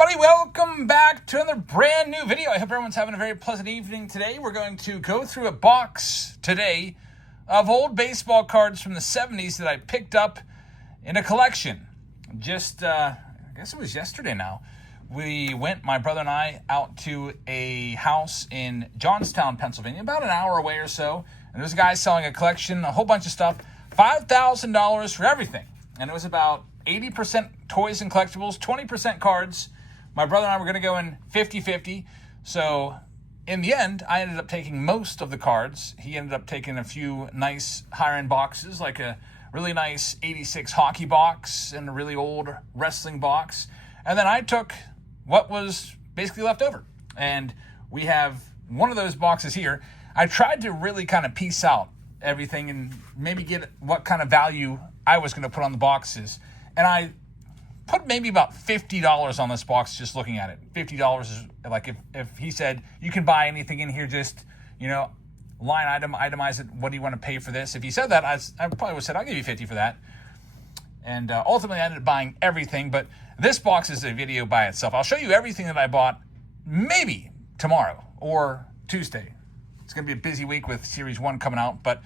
everybody, welcome back to another brand new video. I hope everyone's having a very pleasant evening today. We're going to go through a box today of old baseball cards from the 70s that I picked up in a collection. Just, I guess it was yesterday now. We went, my brother and I, out to a house in Johnstown, Pennsylvania, about an hour away or so. And there's a guy selling a collection, a whole bunch of stuff, $5,000 for everything. And it was about 80% toys and collectibles, 20% cards. My brother and I were going to go in 50-50. So in the end, I ended up taking most of the cards. He ended up taking a few nice higher-end boxes, like a really nice 86 hockey box and a really old wrestling box. And then I took what was basically left over. And we have one of those boxes here. I tried to really kind of piece out everything and maybe get what kind of value I was going to put on the boxes. And I put maybe about $50 on this box just looking at it. $50 is like if he said, you can buy anything in here, just, line item, itemize it. What do you want to pay for this? If he said that, I probably would have said, I'll give you 50 for that. And ultimately, I ended up buying everything. But this box is a video by itself. I'll show you everything that I bought maybe tomorrow or Tuesday. It's going to be a busy week with Series 1 coming out. But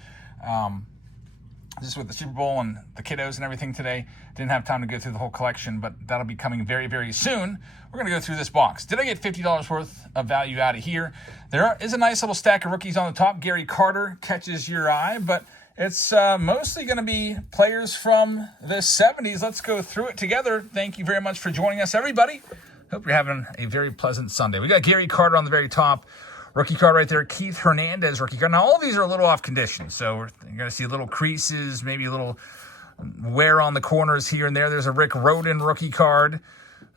just with the Super Bowl and the kiddos and everything today, didn't have time to go through the whole collection, but that'll be coming very, very soon. We're going to go through this box. Did I get $50 worth of value out of here? There is a nice little stack of rookies on the top. Gary Carter catches your eye, but it's mostly going to be players from the 70s. Let's go through it together. Thank you very much for joining us, everybody. Hope you're having a very pleasant Sunday. We got Gary Carter on the very top. Rookie card right there, Keith Hernandez rookie card. Now, all of these are a little off condition, so you're going to see little creases, maybe a little wear on the corners here and there. There's a Rick Rhoden rookie card.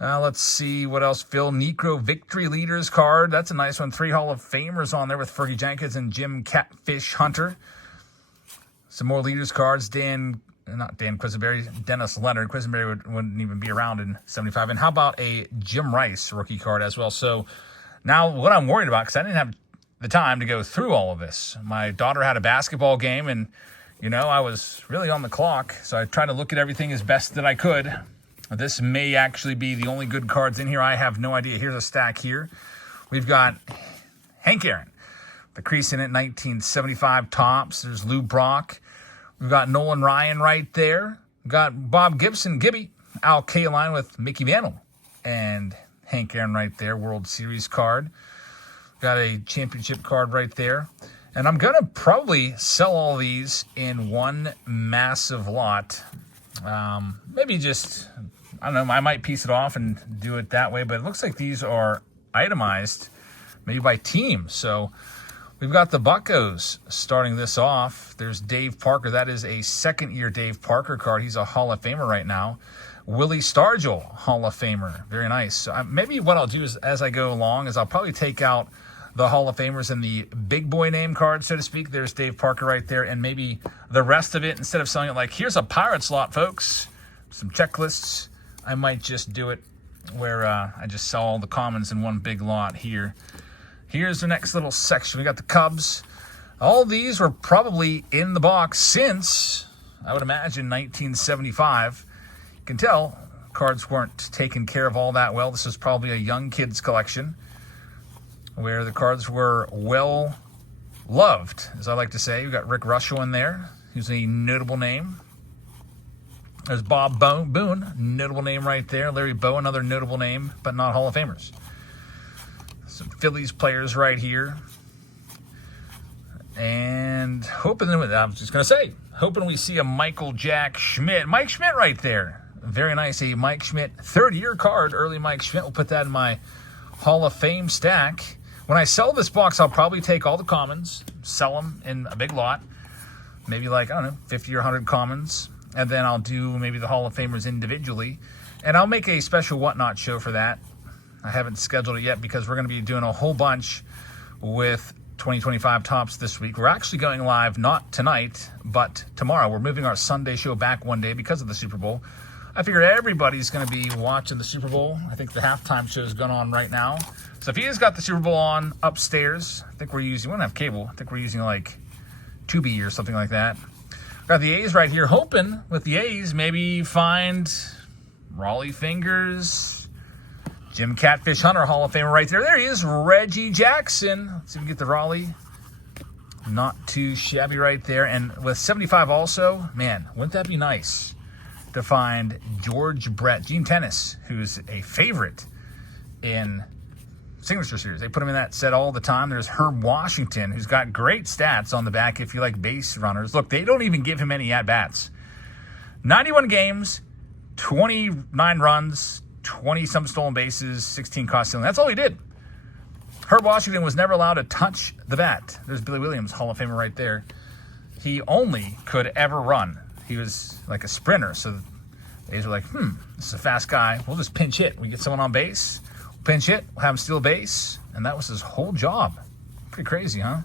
Let's see what else. Phil Niekro Victory Leaders card. That's a nice one. 3 Hall of Famers on there with Fergie Jenkins and Jim Catfish Hunter. Some more leaders cards. Not Dan Quisenberry, Dennis Leonard. Quisenberry wouldn't even be around in 75. And how about a Jim Rice rookie card as well? So now, what I'm worried about, because I didn't have the time to go through all of this. My daughter had a basketball game, and, I was really on the clock, so I tried to look at everything as best that I could. This may actually be the only good cards in here. I have no idea. Here's a stack here. We've got Hank Aaron, the crease in it, 1975 tops. There's Lou Brock. We've got Nolan Ryan right there. We've got Bob Gibson, Gibby, Al Kaline with Mickey Mantle, and Hank Aaron right there, World Series card. Got a championship card right there. And I'm going to probably sell all these in one massive lot. Maybe just, I don't know, I might piece it off and do it that way. But it looks like these are itemized, maybe by team. So we've got the Buccos starting this off. There's Dave Parker. That is a second-year Dave Parker card. He's a Hall of Famer right now. Willie Stargell, Hall of Famer. Very nice. So maybe what I'll do is, as I go along, is I'll probably take out the Hall of Famers and the big boy name card, so to speak. There's Dave Parker right there. And maybe the rest of it, instead of selling it like, here's a Pirates lot, folks, some checklists, I might just do it where I just sell all the commons in one big lot here. Here's the next little section. We got the Cubs. All these were probably in the box since, I would imagine, 1975. You can tell cards weren't taken care of all that well. This is probably a young kids collection where the cards were well loved, as I like to say. We've got Rick Russell in there, who's a notable name. There's Bob Boone, notable name right there. Larry Bowe, another notable name, but not Hall of Famers. Some Phillies players right here. And hoping we see a Michael Jack Schmidt. Mike Schmidt right there. Very nice, a Mike Schmidt third-year card, early Mike Schmidt. We'll put that in my Hall of Fame stack. When I sell this box, I'll probably take all the commons, sell them in a big lot, maybe like, 50 or 100 commons, and then I'll do maybe the Hall of Famers individually, and I'll make a special Whatnot show for that. I haven't scheduled it yet because we're going to be doing a whole bunch with 2025 Tops this week. We're actually going live not tonight, but tomorrow. We're moving our Sunday show back one day because of the Super Bowl. I figure everybody's going to be watching the Super Bowl. I think the halftime show is going on right now. So if you guys got the Super Bowl on upstairs, I think we don't have cable. I think we're using like Tubi or something like that. Got the A's right here, hoping with the A's maybe find Raleigh Fingers, Jim Catfish Hunter, Hall of Famer right there. There he is, Reggie Jackson. Let's see if we can get the Raleigh. Not too shabby right there. And with 75 also, man, wouldn't that be nice to find George Brett, Gene Tennis, who's a favorite in Signature Series. They put him in that set all the time. There's Herb Washington, who's got great stats on the back if you like base runners. Look, they don't even give him any at-bats. 91 games, 29 runs, 20-some stolen bases, 16 caught stealing. That's all he did. Herb Washington was never allowed to touch the bat. There's Billy Williams, Hall of Famer right there. He only could ever run. He was like a sprinter, so they were like, this is a fast guy. We'll just pinch hit. We get someone on base, we'll pinch hit, we'll have him steal a base, and that was his whole job. Pretty crazy, huh?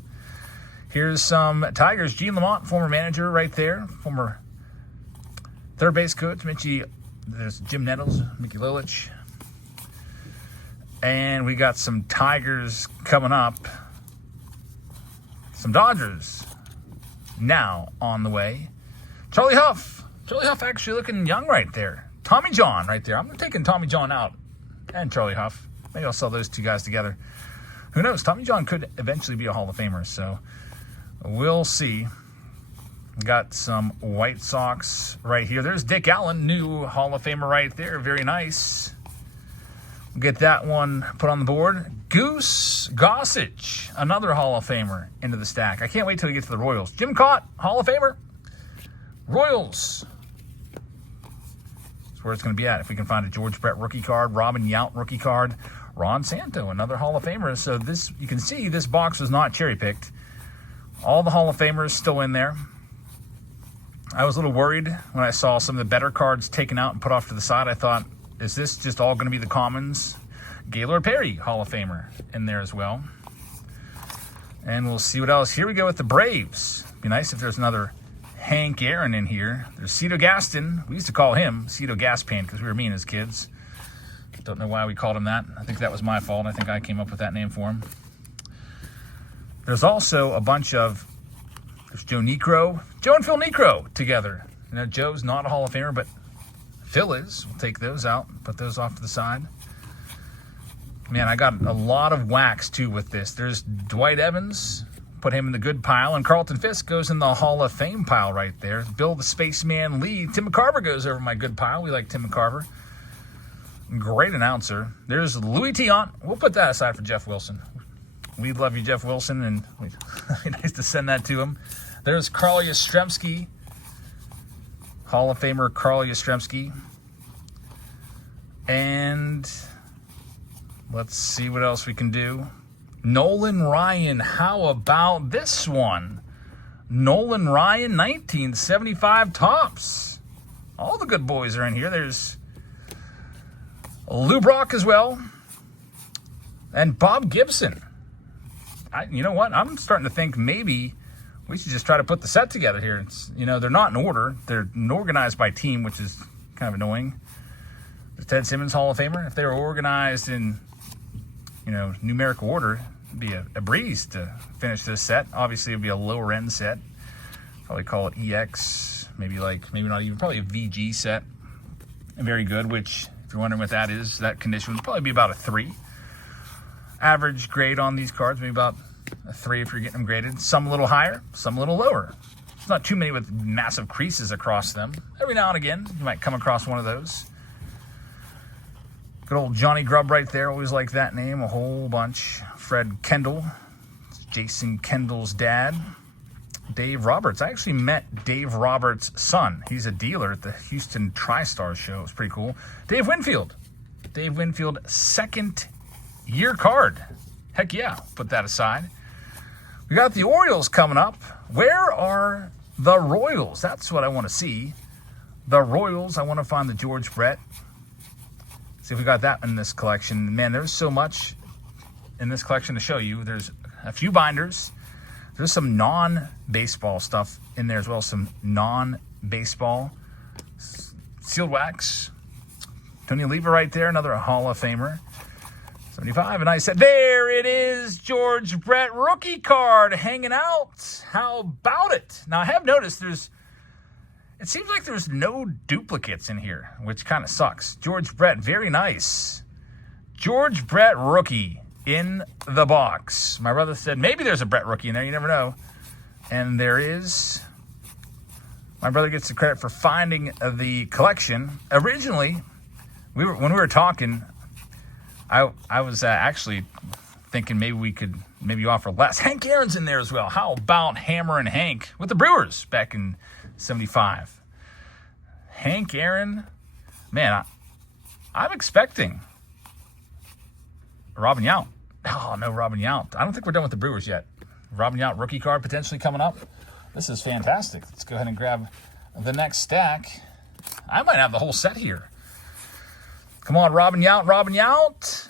Here's some Tigers. Gene Lamont, former manager right there, former third base coach. There's Jim Nettles, Mickey Lilich. And we got some Tigers coming up. Some Dodgers now on the way. Charlie Huff. Charlie Huff actually looking young right there. Tommy John right there. I'm taking Tommy John out and Charlie Huff. Maybe I'll sell those two guys together. Who knows? Tommy John could eventually be a Hall of Famer, so we'll see. Got some White Sox right here. There's Dick Allen, new Hall of Famer right there. Very nice. We'll get that one put on the board. Goose Gossage, another Hall of Famer into the stack. I can't wait till we get to the Royals. Jim Cott, Hall of Famer. Royals. That's where it's going to be at. If we can find a George Brett rookie card, Robin Yount rookie card, Ron Santo, another Hall of Famer. So this, you can see this box was not cherry-picked. All the Hall of Famers still in there. I was a little worried when I saw some of the better cards taken out and put off to the side. I thought, is this just all going to be the commons? Gaylord Perry, Hall of Famer, in there as well. And we'll see what else. Here we go with the Braves. Be nice if there's another Hank Aaron in here. There's Cito Gaston. We used to call him Cito Gaspan because we were mean as kids. Don't know why we called him that. I think that was my fault. I think I came up with that name for him. There's also a bunch of... There's Joe Niekro. Joe and Phil Niekro together. You know, Joe's not a Hall of Famer, but Phil is. We'll take those out, put those off to the side. Man, I got a lot of wax, too, with this. There's Dwight Evans, put him in the good pile, and Carlton Fisk goes in the Hall of Fame pile right there. Bill the Spaceman Lee. Tim McCarver goes over my good pile. We like Tim McCarver. Great announcer. There's Louis Yount. We'll put that aside for Jeff Wilson. We love you, Jeff Wilson, and it'd be nice to send that to him. There's Carl Yastrzemski. Hall of Famer Carl Yastrzemski. And let's see what else we can do. Nolan Ryan. How about this one? Nolan Ryan, 1975 Topps. All the good boys are in here. There's Lou Brock as well. And Bob Gibson. You know what? I'm starting to think maybe we should just try to put the set together here. It's, you know, they're not in order. They're organized by team, which is kind of annoying. There's Ted Simmons, Hall of Famer. If they were organized in, you know, numerical order, it'd be a breeze to finish this set. Obviously, it'd be a lower end set. Probably call it EX, maybe not even, probably a VG set. And very good, which, if you're wondering what that is, that condition would probably be about a 3. Average grade on these cards, maybe about a 3 if you're getting them graded. Some a little higher, some a little lower. There's not too many with massive creases across them. Every now and again, you might come across one of those. Good old Johnny Grubb right there. Always like that name a whole bunch. Fred Kendall. Jason Kendall's dad. Dave Roberts. I actually met Dave Roberts' son. He's a dealer at the Houston TriStar show. It's pretty cool. Dave Winfield. Dave Winfield, second year card. Heck yeah, put that aside. We got the Orioles coming up. Where are the Royals? That's what I want to see. The Royals. I want to find the George Brett. See if we got that in this collection. Man, there's so much in this collection to show you. There's a few binders. There's some non-baseball stuff in there as well. Some non-baseball sealed wax. Tony Oliva right there, another Hall of Famer. 75, and I said, there it is, George Brett rookie card hanging out. How about it? Now, I have noticed it seems like there's no duplicates in here, which kind of sucks. George Brett, very nice. George Brett rookie in the box. My brother said maybe there's a Brett rookie in there. You never know. And there is. My brother gets the credit for finding the collection. Originally, when we were talking, I was actually thinking maybe we could offer less. Hank Aaron's in there as well. How about Hammer and Hank with the Brewers back in 75? Hank Aaron, man, I'm expecting Robin Yount. Oh, no, Robin Yount. I don't think we're done with the Brewers yet. Robin Yount rookie card potentially coming up. This is fantastic. Let's go ahead and grab the next stack. I might have the whole set here. Come on, Robin Yount, Robin Yount.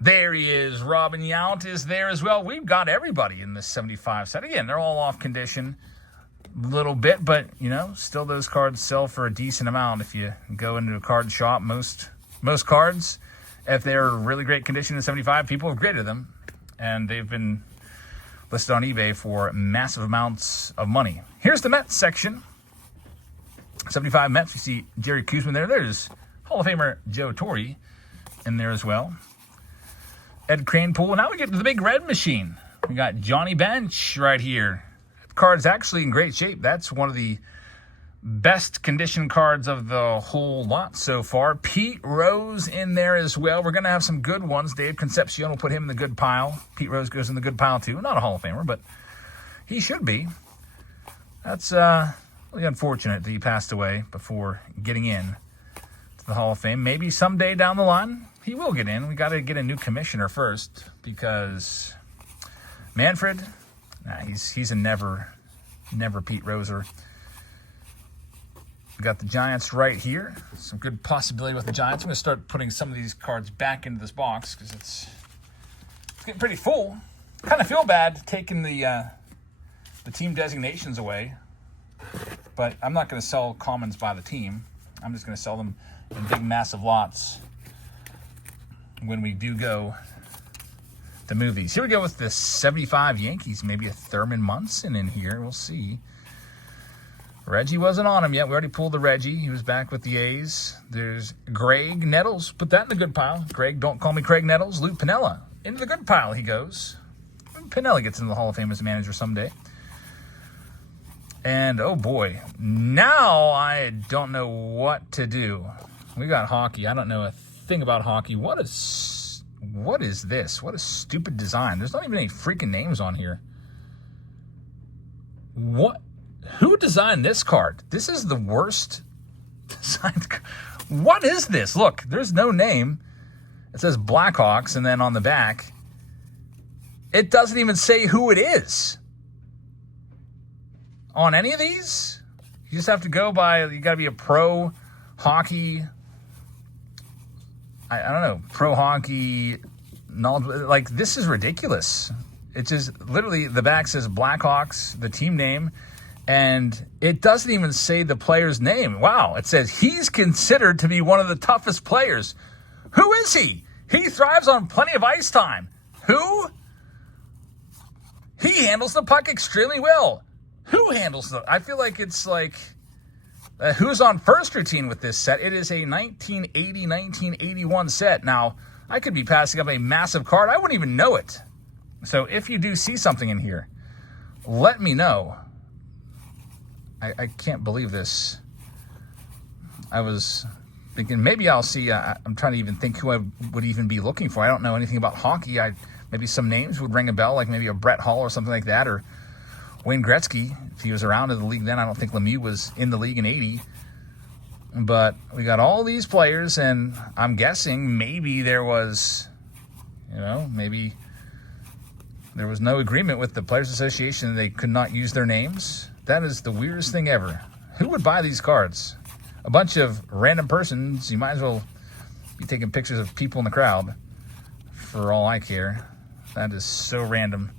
There he is. Robin Yount is there as well. We've got everybody in this 75 set. Again, they're all off condition a little bit, but, you know, still those cards sell for a decent amount. If you go into a card shop, most cards, if they're really great condition in 75, people have graded them, and they've been listed on eBay for massive amounts of money. Here's the Mets section. 75 Mets. You see Jerry Koosman there. There's Hall of Famer Joe Torre in there as well. Ed Kranepool. Now we get to the big red machine. We got Johnny Bench right here. The card's actually in great shape. That's one of the best condition cards of the whole lot so far. Pete Rose in there as well. We're going to have some good ones. Dave Concepcion will put him in the good pile. Pete Rose goes in the good pile too. Not a Hall of Famer, but he should be. That's really unfortunate that he passed away before getting in to the Hall of Fame. Maybe someday down the line he will get in. We got to get a new commissioner first, because Manfred, he's a never Pete Roser. We got the Giants right here. Some good possibility with the Giants. I'm going to start putting some of these cards back into this box because it's getting pretty full. Kind of feel bad taking the team designations away, but I'm not going to sell commons by the team. I'm just going to sell them in big, massive lots when we do go to move these. Here we go with the 75 Yankees. Maybe a Thurman Munson in here. We'll see. Reggie wasn't on him yet. We already pulled the Reggie. He was back with the A's. There's Greg Nettles. Put that in the good pile. Greg, don't call me Craig Nettles. Lou Piniella. Into the good pile he goes. Piniella gets into the Hall of Fame as a manager someday. And, oh boy, now I don't know what to do. We got hockey. I don't know a thing about hockey. What is this? What a stupid design. There's not even any freaking names on here. What? Who designed this card? This is the worst designed card. What is this? Look, there's no name. It says Blackhawks, and then on the back, it doesn't even say who it is. On any of these, you just have to go by, you got to be a pro hockey, I don't know, pro hockey knowledge. Like, this is ridiculous. It's just literally the back says Blackhawks, the team name, and it doesn't even say the player's name. Wow. It says he's considered to be one of the toughest players. Who is he? He thrives on plenty of ice time. Who? He handles the puck extremely well. Who handles the... I feel like it's like... who's on first routine with this set? It is a 1980-1981 set. Now, I could be passing up a massive card. I wouldn't even know it. So if you do see something in here, let me know. I can't believe this. I was thinking maybe I'll see. I'm trying to even think who I would even be looking for. I don't know anything about hockey. Maybe some names would ring a bell, like maybe a Brett Hall or something like that, or Wayne Gretzky, if he was around in the league then. I don't think Lemieux was in the league in 80. But we got all these players, and I'm guessing maybe there was, maybe there was no agreement with the Players Association. They could not use their names. That is the weirdest thing ever. Who would buy these cards? A bunch of random persons. You might as well be taking pictures of people in the crowd, for all I care. That is so random.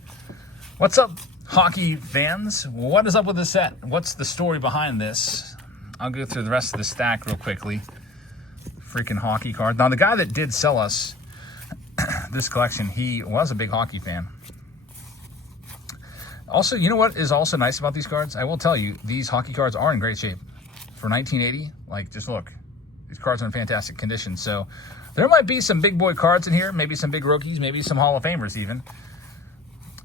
What's up, hockey fans? What is up with this set? What's the story behind this? I'll go through the rest of the stack real quickly. Freaking hockey card. Now, the guy that did sell us this collection, he was a big hockey fan. Also, you know what is also nice about these cards? I will tell you, these hockey cards are in great shape. For 1980, like, just look. These cards are in fantastic condition. So there might be some big boy cards in here, maybe some big rookies, maybe some Hall of Famers even.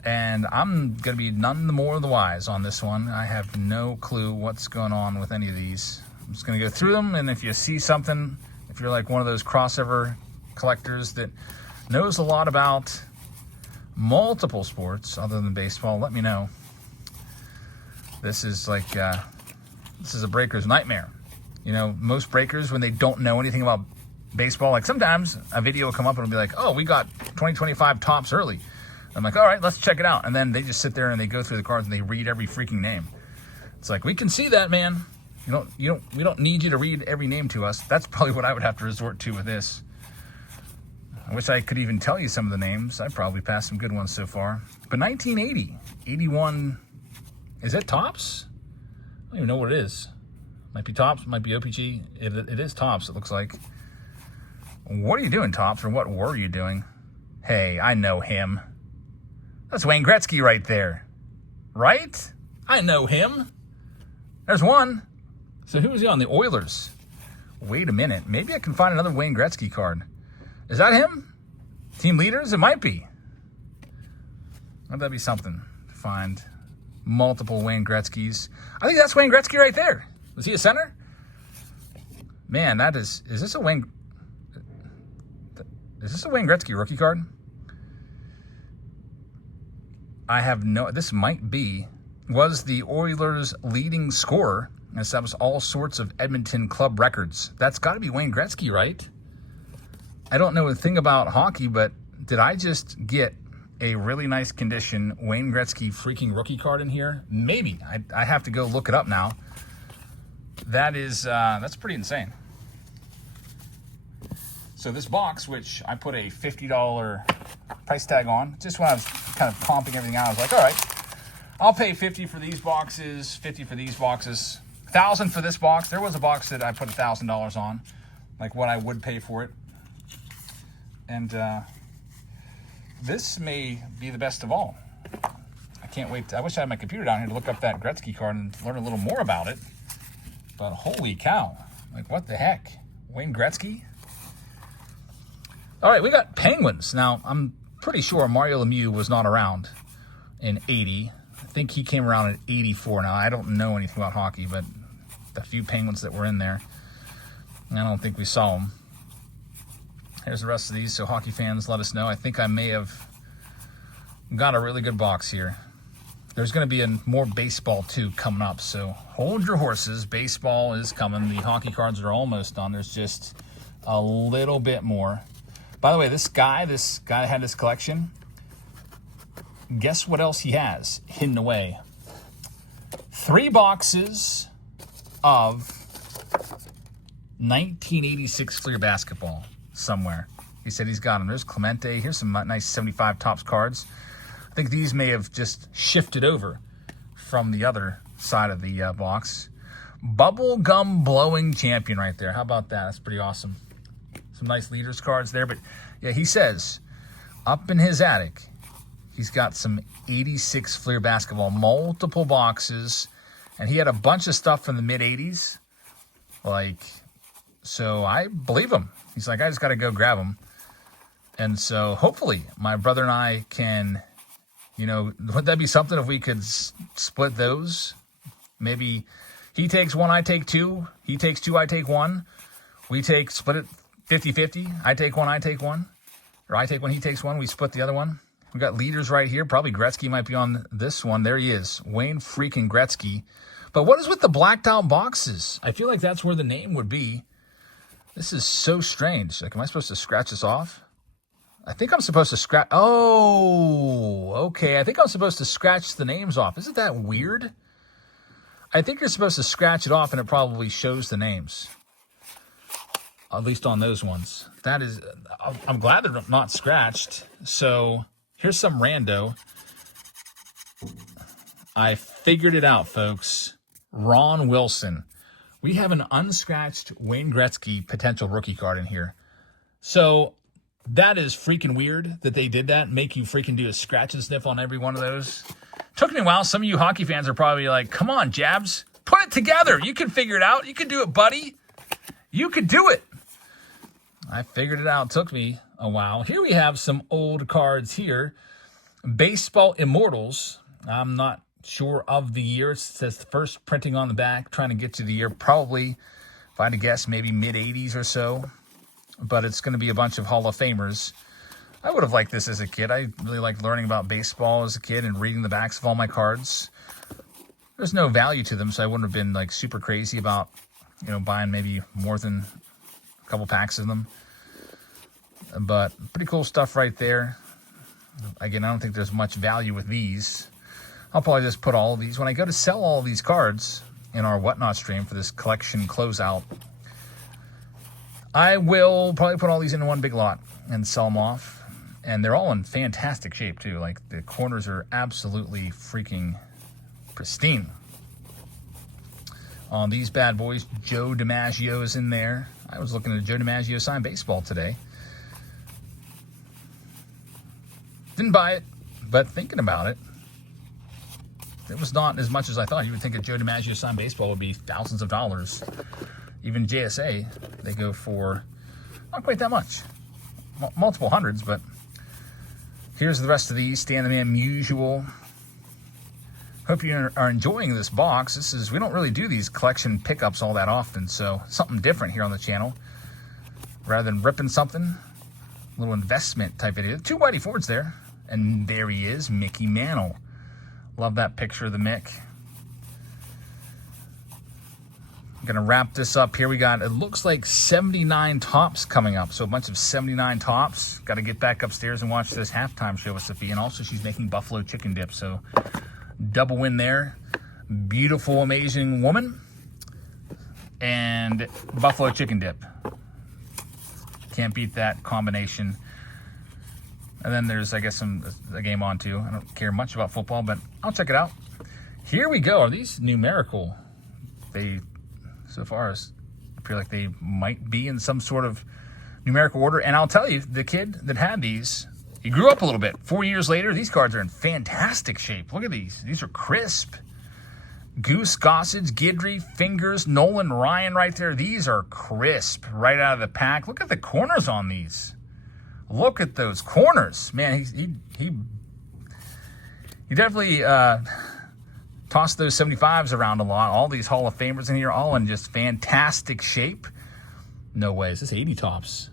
And I'm going to be none the more the wise on this one. I have no clue what's going on with any of these. I'm just going to go through them, and if you see something, if you're like one of those crossover collectors that knows a lot about multiple sports other than baseball, let me know. This is like, this is a breaker's nightmare. You know, most breakers, when they don't know anything about baseball, like sometimes a video will come up and it'll be like, oh, we got 2025 tops early. I'm like, all right, let's check it out. And then they just sit there and they go through the cards and they read every freaking name. It's like, we can see that, man. We don't need you to read every name to us. That's probably what I would have to resort to with this. I wish I could even tell you some of the names. I probably passed some good ones so far. But 1980, 81, is it tops? I don't even know what it is. Might be tops, might be OPG. It is tops, it looks like. What are you doing, Tops, or what were you doing? Hey, I know him. That's Wayne Gretzky right there. Right? I know him. There's one. So who was he on? The Oilers. Wait a minute. Maybe I can find another Wayne Gretzky card. Is that him? Team leaders? It might be. Wouldn't that be something to find multiple Wayne Gretzkys? I think that's Wayne Gretzky right there. Was he a center? Man, that is this a Wayne Gretzky rookie card? I have no, this might be, was the Oilers' leading scorer and established all sorts of Edmonton club records. That's got to be Wayne Gretzky, right? I don't know a thing about hockey, but did I just get a really nice condition Wayne Gretzky freaking rookie card in here? Maybe. I have to go look it up now. That is, that's pretty insane. So this box, which I put a $50 price tag on, just when I was kind of comping everything out, I was like, all right, I'll pay $50 for these boxes, $50 for these boxes, $1,000 for this box. There was a box that I put $1,000 on, like what I would pay for it. And this may be the best of all. I can't wait. I wish I had my computer down here to look up that Gretsky card and learn a little more about it. But holy cow, like what the heck? Wayne Gretzky? All right, we got Penguins. Now, I'm pretty sure Mario Lemieux was not around in 80. I think he came around in 84. Now, I don't know anything about hockey, but the few Penguins that were in there, I don't think we saw them. Here's the rest of these, so hockey fans, let us know. I think I may have got a really good box here. There's going to be more baseball, too, coming up, so hold your horses. Baseball is coming. The hockey cards are almost done. There's just a little bit more. By the way, this guy that had this collection, guess what else he has hidden away? 3 boxes of 1986 Fleer basketball somewhere. He said he's got them. There's Clemente. Here's some nice 75 Topps cards. I think these may have just shifted over from the other side of the box. Bubblegum blowing champion right there. How about that? That's pretty awesome. Some nice leaders cards there. But yeah, he says up in his attic, he's got some 86 Fleer basketball, multiple boxes. And he had a bunch of stuff from the mid-'80s. So I believe him. He's like, I just got to go grab them. And so hopefully my brother and I can, would that be something if we could split those? Maybe he takes 1, I take 2. He takes 2, I take 1. Split it 50-50. I take 1, I take 1. Or I take 1, he takes 1. We split the other one. We got leaders right here. Probably Gretsky might be on this one. There he is. Wayne freaking Gretzky. But what is with the blacked out boxes? I feel like that's where the name would be. This is so strange. Like, am I supposed to scratch this off? I think I'm supposed to scratch. Oh, okay. I think I'm supposed to scratch the names off. Isn't that weird? I think you're supposed to scratch it off and it probably shows the names. At least on those ones. That is, I'm glad they're not scratched. So here's some rando. I figured it out, folks. Ron Wilson. We have an unscratched Wayne Gretzky potential rookie card in here. So that is freaking weird that they did that. Make you freaking do a scratch and sniff on every one of those. Took me a while. Some of you hockey fans are probably like, come on, Jabs. Put it together. You can figure it out. You can do it, buddy. You could do it. I figured it out. It took me a while. Here we have some old cards here. Baseball Immortals. I'm not sure of the year. It says the first printing on the back. Trying to get to the year. Probably, if I had to guess, maybe mid-'80s or so. But it's going to be a bunch of Hall of Famers. I would have liked this as a kid. I really liked learning about baseball as a kid and reading the backs of all my cards. There's no value to them, so I wouldn't have been like super crazy about, buying maybe more than a couple packs of them. But pretty cool stuff right there. Again, I don't think there's much value with these. I'll probably just put all of these. When I go to sell all of these cards in our Whatnot stream for this collection closeout, I will probably put all these in one big lot and sell them off. And they're all in fantastic shape, too. Like, the corners are absolutely freaking pristine. On these bad boys, Joe DiMaggio's in there. I was looking at Joe DiMaggio signed baseball today. Didn't buy it, but thinking about it, it was not as much as I thought. You would think a Joe DiMaggio signed baseball would be thousands of dollars. Even JSA, they go for not quite that much. Multiple hundreds, but here's the rest of these. Stan the Man Musial. Hope you are enjoying this box. We don't really do these collection pickups all that often, so something different here on the channel. Rather than ripping something, a little investment type video. 2 Whitey Fords there. And there he is, Mickey Mantle. Love that picture of the Mick. I'm going to wrap this up here. We got, it looks like 79 tops coming up. So a bunch of 79 tops. Got to get back upstairs and watch this halftime show with Sophia. And also she's making buffalo chicken dip. So double win there. Beautiful, amazing woman. And buffalo chicken dip. Can't beat that combination. And then there's, I guess, a game on too. I don't care much about football, but I'll check it out. Here we go. Are these numerical? They, so far, appear like they might be in some sort of numerical order. And I'll tell you, the kid that had these, he grew up a little bit. 4 years later, these cards are in fantastic shape. Look at these. These are crisp. Goose, Gossage, Guidry, Fingers, Nolan, Ryan right there. These are crisp right out of the pack. Look at the corners on these. Look at those corners. Man, he definitely tossed those 75s around a lot. All these Hall of Famers in here, all in just fantastic shape. No way. Is this 80 tops?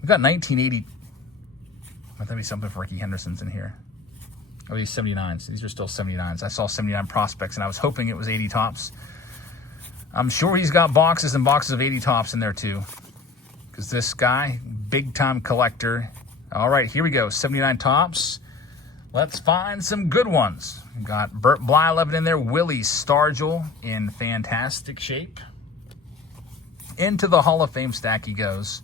We've got 1980. Might that be something for Ricky Henderson's in here? Oh, these 79s. These are still 79s. I saw 79 prospects, and I was hoping it was 80 tops. I'm sure he's got boxes and boxes of 80 tops in there, too. Because this guy, big-time collector. All right, here we go. 79 tops. Let's find some good ones. We got Bert Blyleven in there. Willie Stargell in fantastic shape. Into the Hall of Fame stack he goes.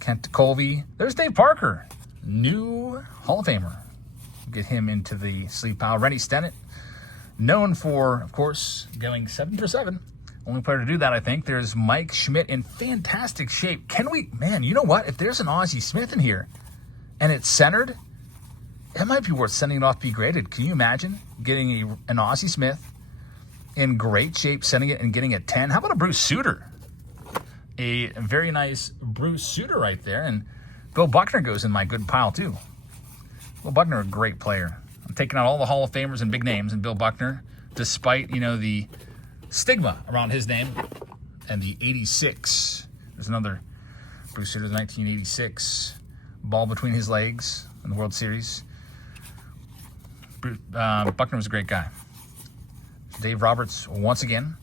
Kent Colby. There's Dave Parker. New Hall of Famer. Get him into the sleep pile. Rennie Stennett. Known for, of course, going 7 for 7. Only player to do that, I think. There's Mike Schmidt in fantastic shape. Can we, man, you know what? If there's an Ozzie Smith in here and it's centered, it might be worth sending it off to be graded. Can you imagine getting an Ozzie Smith in great shape, sending it and getting a 10? How about a Bruce Sutter? A very nice Bruce Sutter right there. And Bill Buckner goes in my good pile, too. Bill Buckner, a great player. I'm taking out all the Hall of Famers and big names, and Bill Buckner, despite, the stigma around his name. And the 86. There's another Bruce Sutter, 1986. Ball between his legs in the World Series. Buckner was a great guy. Dave Roberts, once again.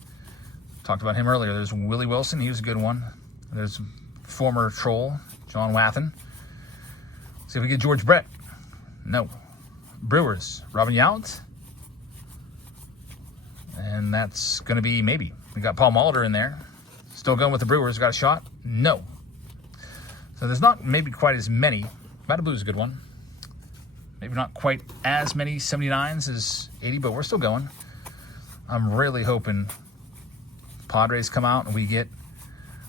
Talked about him earlier. There's Willie Wilson. He was a good one. There's former Troll, John Wathen. See if we get George Brett. No. Brewers, Robin Yount. And that's going to be maybe. We got Paul Molitor in there. Still going with the Brewers. Got a shot? No. So there's not maybe quite as many. Bada Blue's a good one. Maybe not quite as many 79s as 80, but we're still going. I'm really hoping Padres come out and we get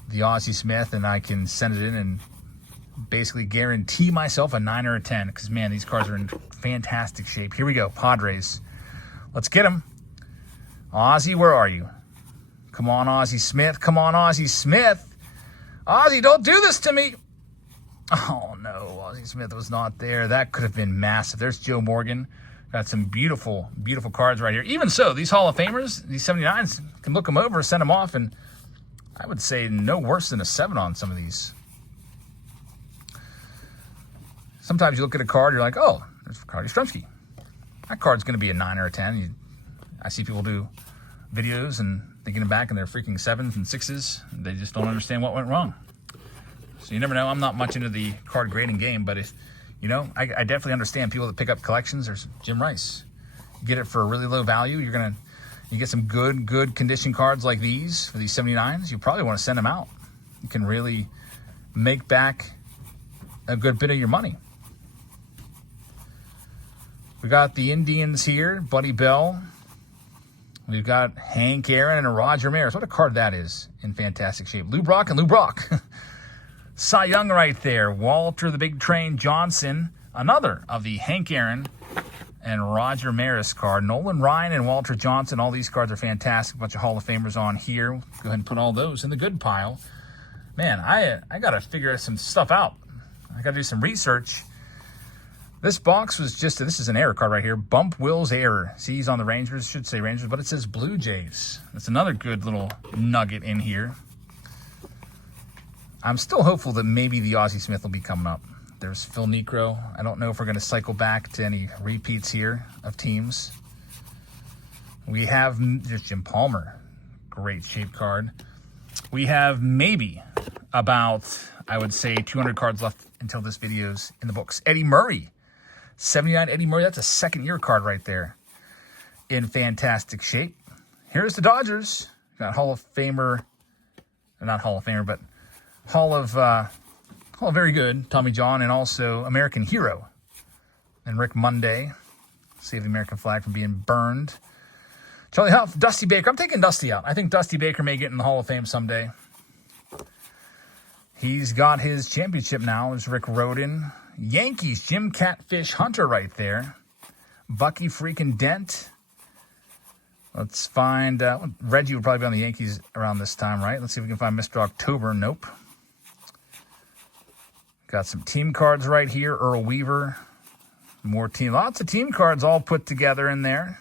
the Ozzie Smith and I can send it in and basically guarantee myself a 9 or a 10 because, man, these cards are in fantastic shape. Here we go, Padres. Let's get them. Ozzie, where are you? Come on, Ozzie Smith. Come on, Ozzie Smith. Ozzie, don't do this to me. Oh, no. Ozzie Smith was not there. That could have been massive. There's Joe Morgan. Got some beautiful, beautiful cards right here. Even so, these Hall of Famers, these 79s, can look them over, send them off, and I would say no worse than a 7 on some of these. Sometimes you look at a card, you're like, oh, there's Cardi Strumsky. That card's going to be a 9 or a 10. I see people do videos, and they get them back, and they're freaking 7s and 6s. And they just don't understand what went wrong. So you never know. I'm not much into the card grading game, but if you know, I definitely understand people that pick up collections. There's Jim Rice. You get it for a really low value. You get some good condition cards like these for these 79s. You probably want to send them out. You can really make back a good bit of your money. We got the Indians here, Buddy Bell. We've got Hank Aaron and Roger Maris. What a card that is in fantastic shape. Lou Brock and Lou Brock. Cy Young right there. Walter the Big Train Johnson. Another of the Hank Aaron and Roger Maris card. Nolan Ryan and Walter Johnson. All these cards are fantastic. A bunch of Hall of Famers on here. Go ahead and put all those in the good pile. Man, I got to figure some stuff out. I got to do some research. This box was just, this is an error card right here. Bump Will's error. See, he's on the Rangers. Should say Rangers, but it says Blue Jays. That's another good little nugget in here. I'm still hopeful that maybe the Ozzie Smith will be coming up. There's Phil Niekro. I don't know if we're going to cycle back to any repeats here of teams. We have just Jim Palmer. Great shape card. We have maybe about, I would say, 200 cards left until this video's in the books. Eddie Murray. 79 Eddie Murray. That's a second-year card right there in fantastic shape. Here's the Dodgers. Got Hall of Famer, not Hall of Famer, but Hall of very good, Tommy John, and also American Hero. And Rick Monday, save the American flag from being burned. Charlie Huff, Dusty Baker. I'm taking Dusty out. I think Dusty Baker may get in the Hall of Fame someday. He's got his championship now. There's Rick Rhoden. Yankees, Jim Catfish Hunter right there. Bucky freaking Dent. Let's find, Reggie would probably be on the Yankees around this time, right? Let's see if we can find Mr. October. Nope. Got some team cards right here. Earl Weaver. More team. Lots of team cards all put together in there.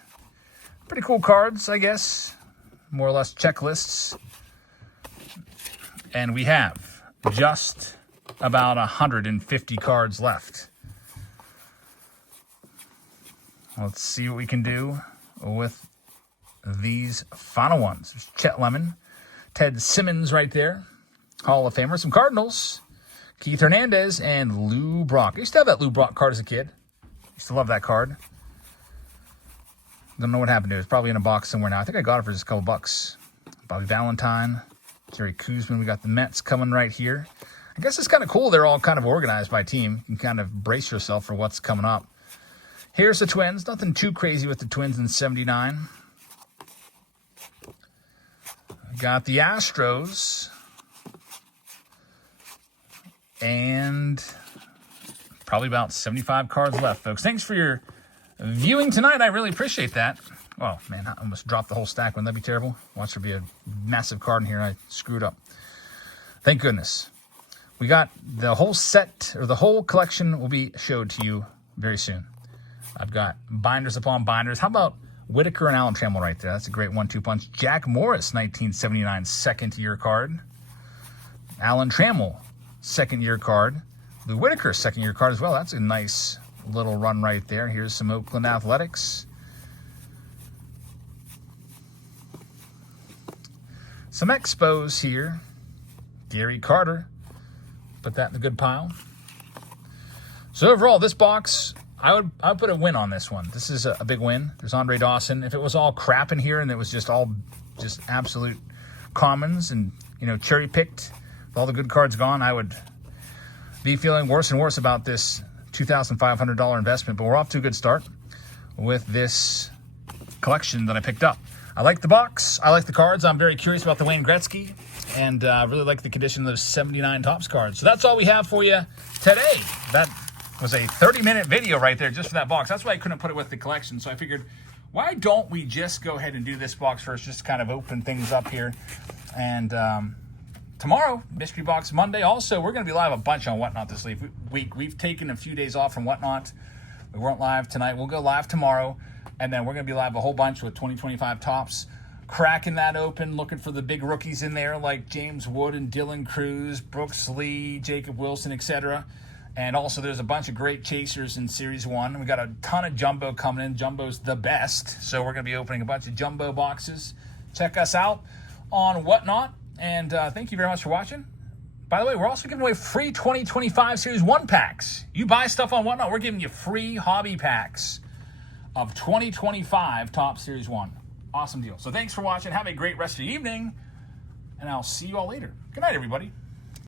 Pretty cool cards, I guess. More or less checklists. And we have just about 150 cards left. Let's see what we can do with these final ones. There's Chet Lemon. Ted Simmons right there. Hall of Famer. Some Cardinals. Keith Hernandez and Lou Brock. I used to have that Lou Brock card as a kid. Used to love that card. Don't know what happened to it. It's probably in a box somewhere now. I think I got it for just a couple bucks. Bobby Valentine. Jerry Kuzman. We got the Mets coming right here. I guess it's kind of cool. They're all kind of organized by team. You can kind of brace yourself for what's coming up. Here's the Twins. Nothing too crazy with the Twins in 79. Got the Astros. And probably about 75 cards left, folks. Thanks for your viewing tonight. I really appreciate that. Oh, man, I almost dropped the whole stack. Wouldn't that be terrible? Watch there be a massive card in here. I screwed up. Thank goodness. We got the whole set, or the whole collection will be showed to you very soon. I've got binders upon binders. How about Whitaker and Alan Trammell right there? That's a great 1-2 punch. Jack Morris, 1979 second-year card. Alan Trammell, second-year card. Lou Whitaker, second-year card as well. That's a nice little run right there. Here's some Oakland Athletics. Some Expos here. Gary Carter. Put that in the good pile. So overall, this box, I would put a win on this one. This is a big win. There's Andre Dawson. If it was all crap in here and it was just all just absolute commons and, you know, cherry-picked, with all the good cards gone, I would be feeling worse and worse about this $2,500 investment. But we're off to a good start with this collection that I picked up. I like the box. I like the cards. I'm very curious about the Wayne Gretzky. And I really like the condition of those 79 Topps cards. So that's all we have for you today. That was a 30-minute video right there just for that box. That's why I couldn't put it with the collection. So I figured why don't we just go ahead and do this box first, just kind of open things up here. And tomorrow, Mystery Box Monday. Also, we're going to be live a bunch on Whatnot this week. We've taken a few days off from Whatnot. We weren't live tonight. We'll go live tomorrow. And then we're going to be live a whole bunch with 2025 Tops. Cracking that open, looking for the big rookies in there like James Wood and Dylan Cruz, Brooks Lee, Jacob Wilson, etc. And also there's a bunch of great chasers in Series 1. We got a ton of Jumbo coming in. Jumbo's the best. So we're going to be opening a bunch of Jumbo boxes. Check us out on Whatnot. And thank you very much for watching. By the way, we're also giving away free 2025 Series 1 packs. You buy stuff on Whatnot, we're giving you free hobby packs of 2025 Top Series 1. Awesome deal. So thanks for watching. Have a great rest of the evening, and I'll see you all later. Good night, everybody.